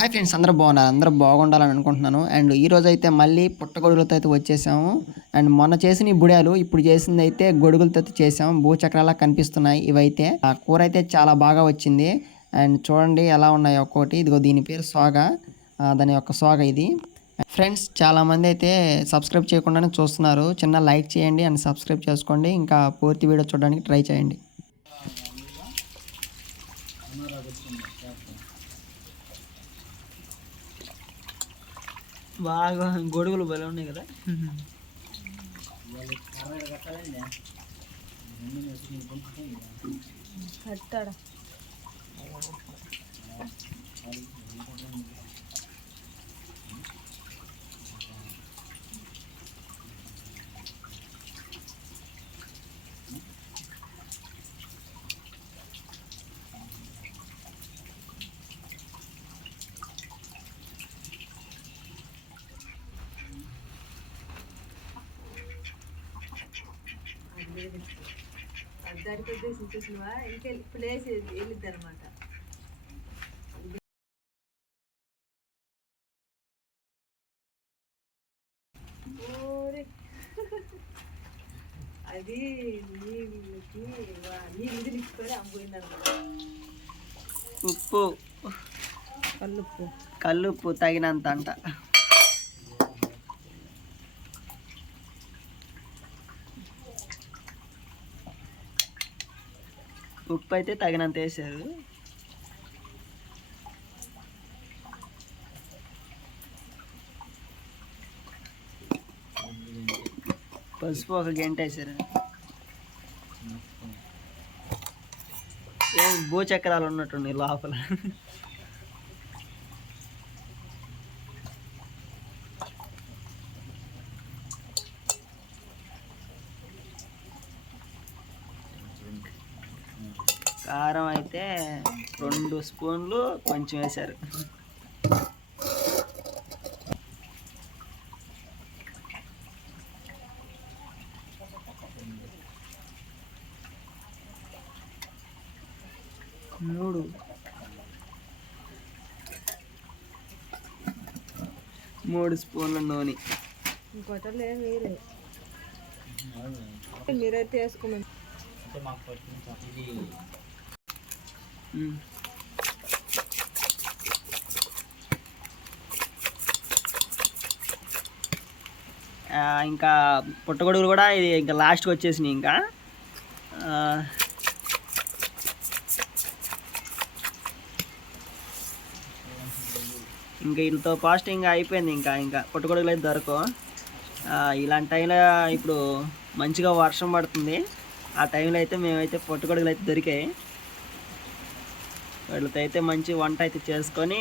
Hi friends, అందరూ బాగున్నారు. అందరూ బాగుండాలని అనుకుంటున్నాను. అండ్ ఈరోజు అయితే మళ్ళీ పుట్టగొడుగులతో అయితే వచ్చేసాము. అండ్ మొన్న చేసిన ఈ బుడాలు ఇప్పుడు చేసింది అయితే గొడుగులతో అయితే చేసాము. భూచక్రాలా కనిపిస్తున్నాయి ఇవైతే. ఆ కూర అయితే చాలా బాగా వచ్చింది. అండ్ చూడండి ఎలా ఉన్నాయి ఒక్కోటి. ఇదిగో దీని పేరు సోగ. దాని యొక్క సోగ ఇది. ఫ్రెండ్స్, చాలామంది అయితే సబ్స్క్రైబ్ చేయకుండానే చూస్తున్నారు. చిన్న లైక్ చేయండి అండ్ సబ్స్క్రైబ్ చేసుకోండి. ఇంకా పూర్తి వీడియో చూడడానికి ట్రై చేయండి. బాగా గొడుగులు భలే ఉన్నాయి కదా. కట్టాడా అద్దరికి ఉద్దేశం చూసినవా ఇంకా ప్లేస్ వెళ్ళిద్ది అనమాట. అది నీళ్ళకి నీళ్ళు తీసుకొని అమ్ముపోయిందనమాట. ఉప్పు, కల్లుప్పు తగినంత అంట. ఉప్పు అయితే తగినంత వేసారు. పసుపు ఒక గంట వేసారు. ఏం భూచక్రాలు ఉన్నట్టుండి లోపల. కారం అయితే 2 స్పూన్లు కొంచెం వేశారు. మూడు స్పూన్ల నూనె. ఇంకోటలే మీరైతే వేసుకున్నాం. ఇంకా పుట్టగొడుగులు కూడా ఇది ఇంకా లాస్ట్కి వచ్చేసినాయి. ఇంకా వీటితో పాస్ట్ ఇంకా అయిపోయింది. ఇంకా పుట్టగొడుగులు అయితే దొరకవు. ఇలాంటి టైంలో ఇప్పుడు మంచిగా వర్షం పడుతుంది. ఆ టైంలో అయితే మేమైతే పుట్టగొడుగులు అయితే దొరికాయి. వీళ్ళతో అయితే మంచి వంట అయితే చేసుకొని